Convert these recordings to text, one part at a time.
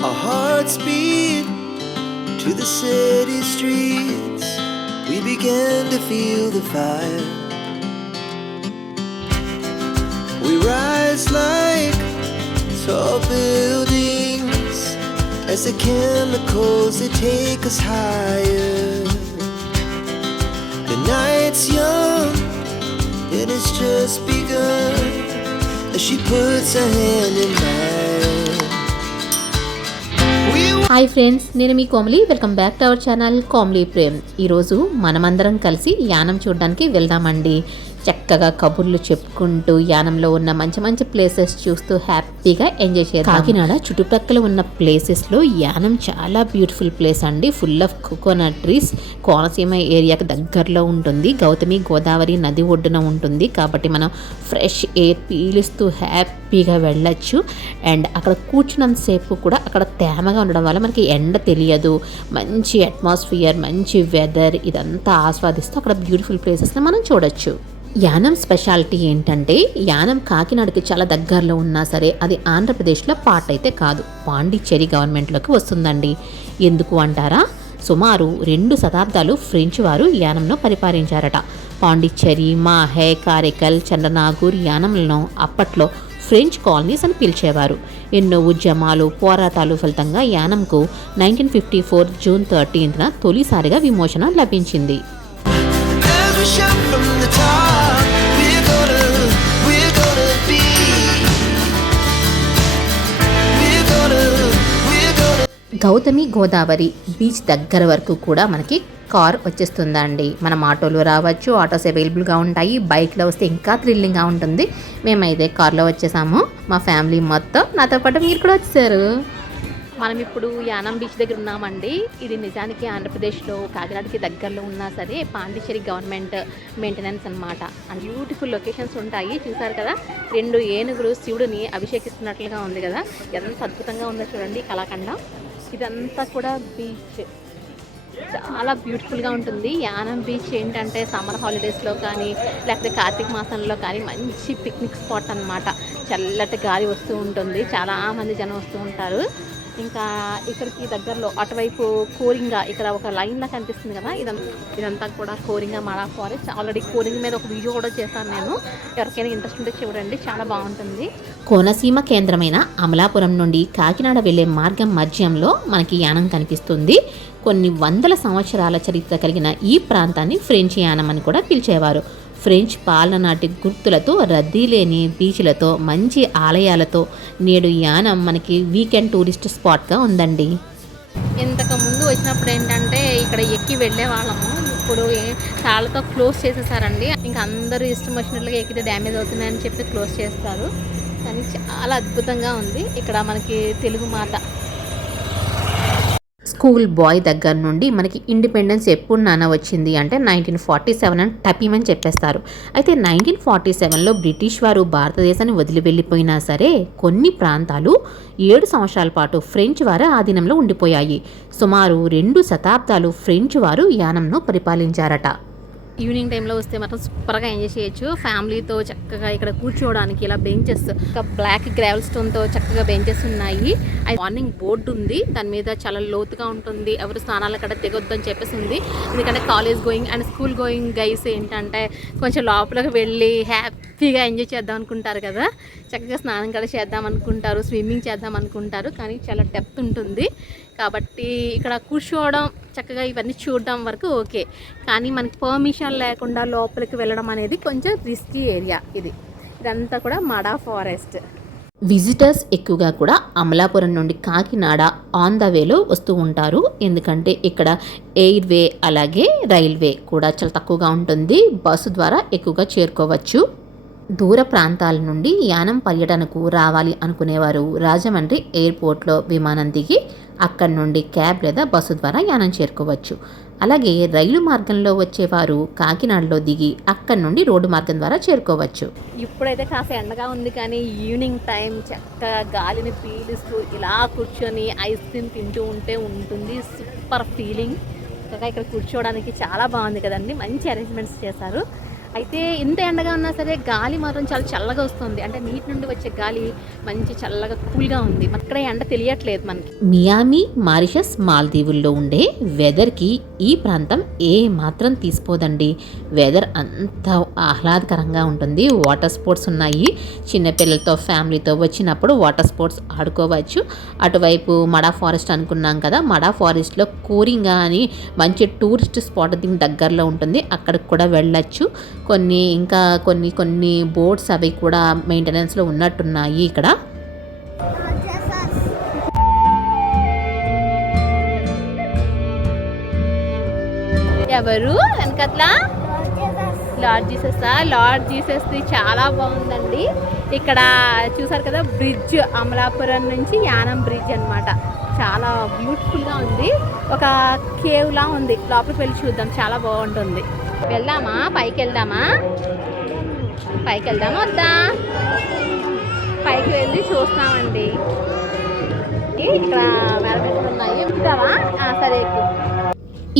Our hearts beat to the city streets. We began to feel the fire. We rise like tall buildings as the chemicals they take us higher. The night's young and it's just begun as she puts her hand in mine. Hi friends, నేను మీ Komali. Welcome back to our channel Komali Prem. ఈరోజు మనమందరం కలిసి యానం చూడడానికి వెళ్దామండి. చక్కగా కబుర్లు చెప్పుకుంటూ యానంలో ఉన్న మంచి మంచి ప్లేసెస్ చూస్తూ హ్యాపీగా ఎంజాయ్ చేద్దాం. కాకినాడ చుట్టుపక్కల ఉన్న ప్లేసెస్లో యానం చాలా బ్యూటిఫుల్ ప్లేస్ అండి. Full of coconut trees. Konaseema ఏరియాకి దగ్గరలో ఉంటుంది. గౌతమి గోదావరి నది ఒడ్డున ఉంటుంది కాబట్టి మనం ఫ్రెష్ ఎయిర్ పీలుస్తూ హ్యాపీగా వెళ్ళొచ్చు. అండ్ అక్కడ కూర్చున్నంతసేపు కూడా అక్కడ తేమగా ఉండడం వల్ల మనకి ఎండ తెలియదు. మంచి అట్మాస్ఫియర్, మంచి వెదర్ ఇదంతా ఆస్వాదిస్తూ అక్కడ బ్యూటిఫుల్ ప్లేసెస్ని మనం చూడొచ్చు. యానం స్పెషాలిటీ ఏంటంటే, యానం కాకినాడకి చాలా దగ్గరలో ఉన్నా సరే అది ఆంధ్రప్రదేశ్లో పార్ట్ అయితే కాదు, పాండిచ్చేరి గవర్నమెంట్లోకి వస్తుందండి. ఎందుకు అంటారా? సుమారు 2 శతాబ్దాలు ఫ్రెంచ్ వారు యానంను పరిపాలించారట. పాండిచ్చేరి, మాహే, కారైకల్, చంద్రనాగూర్ యానంలను అప్పట్లో ఫ్రెంచ్ కాలనీస్ అని పిలిచేవారు. ఎన్నో ఉద్యమాలు, పోరాటాలు ఫలితంగా యానంకు 1954 జూన్ 13న తొలిసారిగా విమోచన లభించింది. గౌతమి గోదావరి బీచ్ దగ్గర వరకు కూడా మనకి కార్ వచ్చేస్తుందండి. మనం ఆటోలో రావచ్చు, ఆటోస్ అవైలబుల్గా ఉంటాయి. బైక్లో వస్తే ఇంకా థ్రిల్లింగ్గా ఉంటుంది. మేమైతే కార్లో వచ్చేసాము, మా ఫ్యామిలీ మొత్తం. నాతో పాటు మీరు కూడా వచ్చేసారు. మనం ఇప్పుడు యానం బీచ్ దగ్గర ఉన్నామండి. ఇది నిజానికి ఆంధ్రప్రదేశ్లో కాకినాడకి దగ్గరలో ఉన్నా సరే పాండిచ్చేరి గవర్నమెంట్ మెయింటెనెన్స్ అనమాట. అండ్ బ్యూటిఫుల్ లొకేషన్స్ ఉంటాయి. చూసారు కదా, 2 ఏనుగులు శివుడిని అభిషేకిస్తున్నట్లుగా ఉంది కదా, ఎంత అద్భుతంగా ఉందో చూడండి కళాఖండ. ఇదంతా కూడా బీచ్ చాలా బ్యూటిఫుల్గా ఉంటుంది. యానం బీచ్ ఏంటంటే సమ్మర్ హాలిడేస్లో కానీ లేకపోతే కార్తీక మాసంలో కానీ మంచి పిక్నిక్ స్పాట్ అనమాట. చల్లటి గాలి వస్తూ ఉంటుంది, చాలామంది జనం వస్తూ ఉంటారు. ఇంకా ఇక్కడికి దగ్గరలో అటువైపు కోరింగ, ఇక్కడ ఒక లైన్లా కనిపిస్తుంది కదా, ఇదంతా కూడా కోరింగ మాడా ఫారెస్ట్. ఆల్రెడీ కోరింగ మీద ఒక వీడియో కూడా చేశాను నేను. ఎవరికైనా ఇంట్రెస్ట్ ఉంటే చూడండి, చాలా బాగుంటుంది. కోనసీమ కేంద్రమైన అమలాపురం నుండి కాకినాడ వెళ్లే మార్గం మధ్యంలో మనకి యానం కనిపిస్తుంది. కొన్ని వందల సంవత్సరాల చరిత్ర కలిగిన ఈ ప్రాంతాన్ని ఫ్రెంచ్ యానం అని కూడా పిలిచేవారు. ఫ్రెంచ్ పాలన నాటి గుర్తులతో, రద్దీ లేని బీచ్లతో, మంచి ఆలయాలతో నేడు యానం మనకి వీకెండ్ టూరిస్ట్ స్పాట్గా ఉందండి. ఇంతకు ముందు వచ్చినప్పుడు ఏంటంటే ఇక్కడ ఎక్కి వెళ్ళే వాళ్ళము. ఇప్పుడు తాళ్ళతో క్లోజ్ చేసేసారండి. ఇంకా అందరూ ఇష్టం వచ్చినట్లుగా ఎక్కితే డ్యామేజ్ అవుతున్నాయని చెప్పి క్లోజ్ చేస్తారు. కానీ చాలా అద్భుతంగా ఉంది. ఇక్కడ మనకి తెలుగు మాత. స్కూల్ బాయ్ దగ్గర నుండి మనకి ఇండిపెండెన్స్ ఎప్పుడు నాన్న వచ్చింది అంటే 1947 అని టపీమని చెప్పేస్తారు. అయితే 1947లో బ్రిటిష్ వారు భారతదేశాన్ని వదిలి వెళ్ళిపోయినా సరే కొన్ని ప్రాంతాలు 7 సంవత్సరాల పాటు ఫ్రెంచ్ వారి ఆధీనంలో ఉండిపోయాయి. సుమారు 2 శతాబ్దాలు ఫ్రెంచ్ వారు యానంను పరిపాలించారట. ఈవినింగ్ టైంలో వస్తే మాత్రం సూపర్గా ఎంజాయ్ చేయొచ్చు. ఫ్యామిలీతో చక్కగా ఇక్కడ కూర్చోవడానికి ఇలా బెంచెస్, ఒక బ్లాక్ గ్రావెల్ స్టోన్తో చక్కగా బెంచెస్ ఉన్నాయి. మార్నింగ్ బోర్డు ఉంది, దాని మీద చాలా లోతుగా ఉంటుంది. ఎవరు స్నానాలు అక్కడ దిగొద్దు అని చెప్పేసి ఉంది. ఎందుకంటే college going and school going guys ఏంటంటే కొంచెం లోపలికి వెళ్ళి హ్యాపీగా ఎంజాయ్ చేద్దాం అనుకుంటారు కదా, చక్కగా స్నానం కూడా చేద్దాం అనుకుంటారు, స్విమ్మింగ్ చేద్దాం అనుకుంటారు. కానీ చాలా డెప్త్ ఉంటుంది కాబట్టి ఇక్కడ కూర్చోవడం, చక్కగా ఇవన్నీ చూడడం వరకు ఓకే. కానీ మనకి పర్మిషన్ లేకుండా లోపలికి వెళ్ళడం అనేది కొంచెం రిస్కీ ఏరియా. ఇదంతా కూడా మాడా ఫారెస్ట్. విజిటర్స్ ఎక్కువగా కూడా అమలాపురం నుండి కాకినాడ ఆన్ ద వేలో వస్తూ ఉంటారు. ఎందుకంటే ఇక్కడ ఎయిర్వే అలాగే రైల్వే కూడా చాలా తక్కువగా ఉంటుంది. బస్సు ద్వారా ఎక్కువగా చేరుకోవచ్చు. దూర ప్రాంతాల నుండి యానం పర్యటనకు రావాలి అనుకునేవారు రాజమండ్రి ఎయిర్పోర్ట్లో విమానం దిగి అక్కడి నుండి క్యాబ్ లేదా బస్సు ద్వారా యానం చేరుకోవచ్చు. అలాగే రైలు మార్గంలో వచ్చేవారు కాకినాడలో దిగి అక్కడి నుండి రోడ్డు మార్గం ద్వారా చేరుకోవచ్చు. ఇప్పుడైతే కాస్త ఎండగా ఉంది కానీ ఈవినింగ్ టైం చక్కగా గాలిని పీలుస్తూ ఇలా కూర్చొని ఐస్ క్రీమ్ తింటూ ఉంటే ఉంటుంది సూపర్ ఫీలింగ్. చక్కగా ఇక్కడ కూర్చోవడానికి చాలా బాగుంది కదండి, మంచి అరేంజ్మెంట్స్ చేశారు. అయితే ఇంత ఎండగా ఉన్నా సరే గాలి మాత్రం చాలా చల్లగా వస్తుంది. అంటే నీటి నుండి వచ్చే గాలి మంచి చల్లగా కూల్గా ఉంది. ఇక్కడ ఎండ తెలియట్లేదు మనకి. మియామి, మారిషస్, మాల్దీవుల్లో ఉండే వెదర్కి ఈ ప్రాంతం ఏ మాత్రం తీసిపోదండి. వెదర్ అంత ఆహ్లాదకరంగా ఉంటుంది. వాటర్ స్పోర్ట్స్ ఉన్నాయి. చిన్నపిల్లలతో ఫ్యామిలీతో వచ్చినప్పుడు వాటర్ స్పోర్ట్స్ ఆడుకోవచ్చు. అటువైపు మడా ఫారెస్ట్ అనుకున్నాం కదా, మడా ఫారెస్ట్లో కోరింగా అని మంచి టూరిస్ట్ స్పాట్ దీనికి దగ్గరలో ఉంటుంది. అక్కడికి కూడా వెళ్ళచ్చు. కొన్ని బోట్స్ అవి కూడా మెయింటెనెన్స్లో ఉన్నట్టున్నాయి ఇక్కడ. ఎవరు వెనకట్ల లార్డ్ జీసస్ది చాలా బాగుందండి. ఇక్కడ చూసారు కదా బ్రిడ్జ్, అమలాపురం నుంచి యానం బ్రిడ్జ్ అన్నమాట. చాలా బ్యూటిఫుల్గా ఉంది. ఒక కేవ్లా ఉంది. లోపలికి వెళ్ళి చూద్దాం, చాలా బాగుంటుంది. వెళ్దామా? పైకి వెళ్దామా వద్దా? పైకి వెళ్ళి చూస్తామండి. ఇక్కడ మెరమెట్లు ఉన్నాయి. ఎక్కుతావా? సరే ఎక్కు.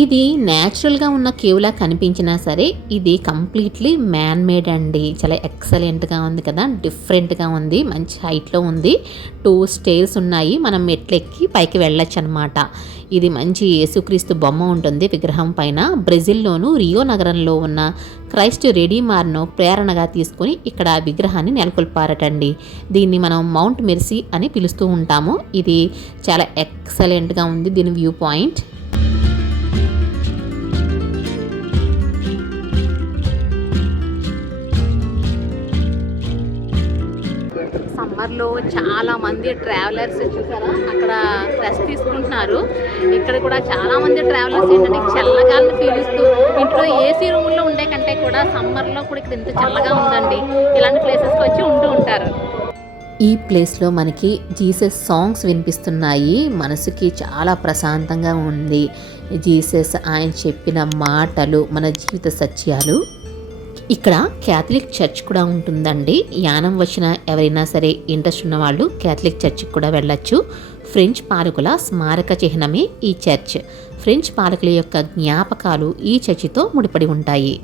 ఇది న్యాచురల్గా ఉన్న కేవ్లా కనిపించినా సరే ఇది కంప్లీట్లీ మ్యాన్ మేడ్ అండి. చాలా ఎక్సలెంట్గా ఉంది కదా, డిఫరెంట్గా ఉంది, మంచి హైట్లో ఉంది. 2 స్టేర్స్ ఉన్నాయి. మనం మెట్లెక్కి పైకి వెళ్ళొచ్చు అనమాట. ఇది మంచి యేసుక్రీస్తు బొమ్మ ఉంటుంది విగ్రహం పైన. బ్రెజిల్లోను రియో నగరంలో ఉన్న క్రైస్ట్ రెడీమార్ను ప్రేరణగా తీసుకొని ఇక్కడ విగ్రహాన్ని నెలకొల్పారటండి. దీన్ని మనం మౌంట్ మెర్సీ అని పిలుస్తూ ఉంటాము. ఇది చాలా ఎక్సలెంట్గా ఉంది దీని వ్యూ పాయింట్. సమ్మర్లో చాలా మంది ట్రావెలర్స్ చూసారా అక్కడ రెస్ట్ తీసుకుంటున్నారు. ఇక్కడ కూడా చాలా మంది ట్రావెలర్స్ ఏంటంటే చల్లగాలను పీలుస్తూ ఇంట్లో ఏసీ రూముల్లో ఉండే కంటే కూడా సమ్మర్లో కూడా ఇక్కడ ఎంత చల్లగా ఉందండి. ఇలాంటి ప్లేసెస్కి వచ్చి ఉంటూ ఉంటారు. ఈ ప్లేస్లో మనకి జీసస్ సాంగ్స్ వినిపిస్తున్నాయి. మనసుకి చాలా ప్రశాంతంగా ఉంది. జీసస్ ఆయన చెప్పిన మాటలు మన జీవిత సత్యాలు. ఇక్కడ క్యాథలిక్ చర్చ్ కూడా ఉంటుందండి. యానం వచ్చిన ఎవరైనా సరే ఇంట్రెస్ట్ ఉన్న వాళ్ళు క్యాథలిక్ చర్చ్కి కూడా వెళ్ళచ్చు. ఫ్రెంచ్ పాలకుల స్మారక చిహ్నమే ఈ చర్చ్. ఫ్రెంచ్ పాలకుల యొక్క జ్ఞాపకాలు ఈ చర్చితో ముడిపడి ఉంటాయి.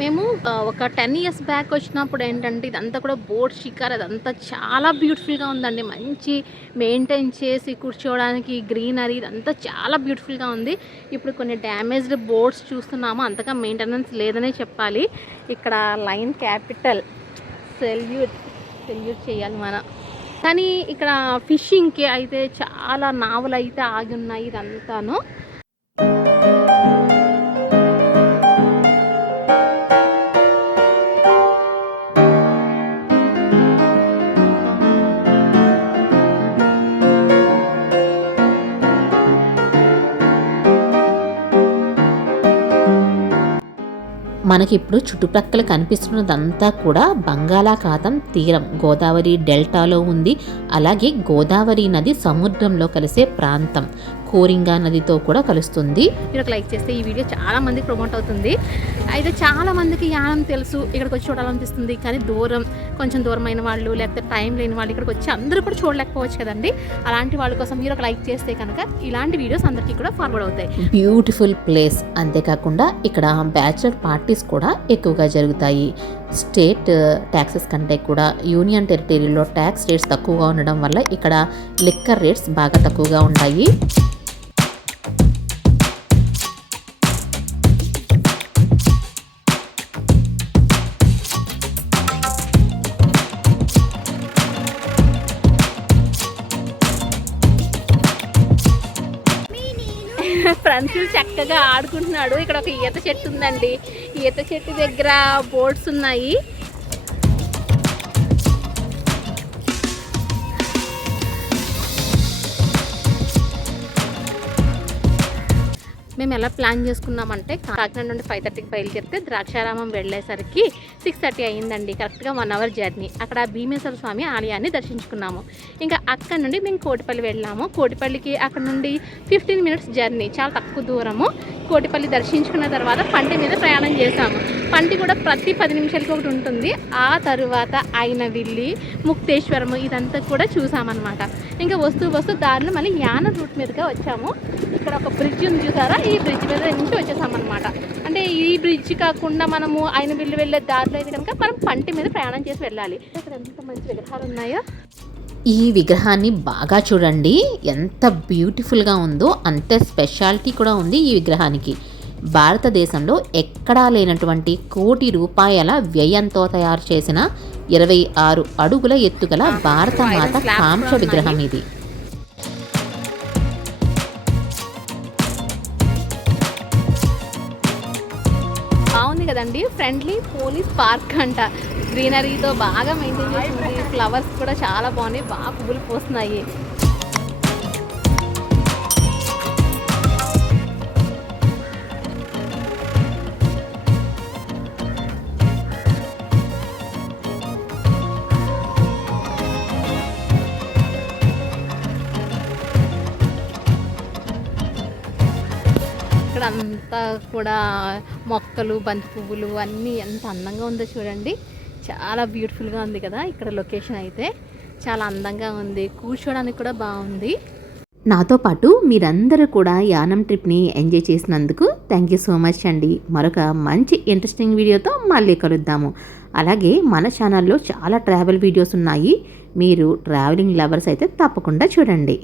మేము ఒక 10 years బ్యాక్ వచ్చినప్పుడు ఏంటంటే ఇదంతా కూడా బోట్ షికార్, అదంతా చాలా బ్యూటిఫుల్గా ఉందండి. మంచి మెయింటైన్ చేసి కూర్చోవడానికి గ్రీనరీ, ఇదంతా చాలా బ్యూటిఫుల్గా ఉంది. ఇప్పుడు కొన్ని డ్యామేజ్డ్ బోట్స్ చూస్తున్నాము. అంతగా మెయింటెనెన్స్ లేదనే చెప్పాలి. ఇక్కడ లైన్ క్యాపిటల్ సెల్యూట్ చేయాలి మనం. కానీ ఇక్కడ ఫిషింగ్కి అయితే చాలా నావలు అయితే ఆగి ఉన్నాయి. ఇదంతాను మనకిప్పుడు చుట్టుప్రక్కల కనిపిస్తున్నదంతా కూడా బంగాళాఖాతం తీరం, గోదావరి డెల్టాలో ఉంది. అలాగే గోదావరి నది సముద్రంలో కలిసే ప్రాంతం కోరింగా నదితో కూడా కలుస్తుంది. మీరు ఒక లైక్ చేస్తే ఈ వీడియో చాలా మందికి ప్రమోట్ అవుతుంది. అయితే చాలా మందికి యానం తెలుసు, ఇక్కడికి వచ్చి చూడాలనిపిస్తుంది. కానీ కొంచెం దూరమైన వాళ్ళు లేకపోతే టైం లేని వాళ్ళు ఇక్కడికి వచ్చి అందరూ కూడా చూడలేకపోవచ్చు కదండి. అలాంటి వాళ్ళ కోసం మీరు ఒక లైక్ చేస్తే కనుక ఇలాంటి వీడియోస్ అందరికీ కూడా ఫార్వర్డ్ అవుతాయి. Beautiful place. అంతేకాకుండా ఇక్కడ బ్యాచులర్ పార్టీస్ కూడా ఎక్కువగా జరుగుతాయి. స్టేట్ ట్యాక్సెస్ కంటే కూడా యూనియన్ టెరిటరీలో ట్యాక్స్ రేట్స్ తక్కువగా ఉండడం వల్ల ఇక్కడ లిక్కర్ రేట్స్ బాగా తక్కువగా ఉంటాయి. ఫ్రెండ్స్ చక్కగా ఆడుకుంటున్నాడు. ఇక్కడ ఒక ఈత చెట్టు ఉందండి. ఈత చెట్టు దగ్గర బోట్స్ ఉన్నాయి. మేము ఎలా ప్లాన్ చేసుకున్నామంటే కాకినాడ నుండి 5:30కి బయలుదేరితే ద్రాక్షారామం వెళ్ళేసరికి 6:30 అయ్యిందండి. కరెక్ట్గా 1 hour జర్నీ. అక్కడ భీమేశ్వర స్వామి ఆలయాన్ని దర్శించుకున్నాము. ఇంకా అక్కడ నుండి మేము కోటిపల్లి వెళ్ళాము. కోటిపల్లికి అక్కడ నుండి 15 మినిట్స్ జర్నీ, చాలా తక్కువ దూరము. కోటిపల్లి దర్శించుకున్న తర్వాత పంటి మీద ప్రయాణం చేశాము. పంటి కూడా ప్రతి 10 నిమిషాలకి ఒకటి ఉంటుంది. ఆ తరువాత అయినవిల్లి, ముక్తేశ్వరము ఇదంతా కూడా చూసామన్నమాట. ఇంకా వస్తూ దారిలో మళ్ళీ యానం రూట్ మీదుగా వచ్చాము. ఇక్కడ ఒక బ్రిడ్జ్ ఉంది చూసారా, ఈ బ్రిడ్జ్ మీద నుంచి వచ్చేసామన్నమాట. అంటే ఈ బ్రిడ్జ్ కాకుండా మనము అయినవిల్లి వెళ్ళే దారిలో అయితే కనుక మనం పంటి మీద ప్రయాణం చేసి వెళ్ళాలి. ఇక్కడ ఎంత మంచి విగ్రహాలు ఉన్నాయో. ఈ విగ్రహాన్ని బాగా చూడండి, ఎంత బ్యూటిఫుల్గా ఉందో. అంతే స్పెషాలిటీ కూడా ఉంది ఈ విగ్రహానికి. భారతదేశంలో ఎక్కడా లేనటువంటి ₹1,00,00,000 వ్యయంతో తయారు చేసిన 26 అడుగుల ఎత్తుగల భారతమాత కాంస్య విగ్రహం ఇది. బాగుంది కదండి. ఫ్రెండ్లీ పోలీస్ పార్క్ అంట. గ్రీనరీతో బాగా మెయింటైన్ చేసింది. ఫ్లవర్స్ కూడా చాలా బాగున్నాయి, బాగా పువ్వులు పోస్తున్నాయి. ఇక్కడ అంతా కూడా మొక్కలు, బంతి పువ్వులు అన్నీ ఎంత అందంగా ఉందో చూడండి. చాలా బ్యూటిఫుల్గా ఉంది కదా. ఇక్కడ లొకేషన్ అయితే చాలా అందంగా ఉంది, కూర్చోడానికి కూడా బాగుంది. నాతో పాటు మీరందరూ కూడా యానం ట్రిప్ని ఎంజాయ్ చేసినందుకు థ్యాంక్ యూ సో మచ్ అండి. మరొక మంచి ఇంట్రెస్టింగ్ వీడియోతో మళ్ళీ కలుద్దాము. అలాగే మన ఛానల్లో చాలా ట్రావెల్ వీడియోస్ ఉన్నాయి. మీరు ట్రావెలింగ్ లవర్స్ అయితే తప్పకుండా చూడండి.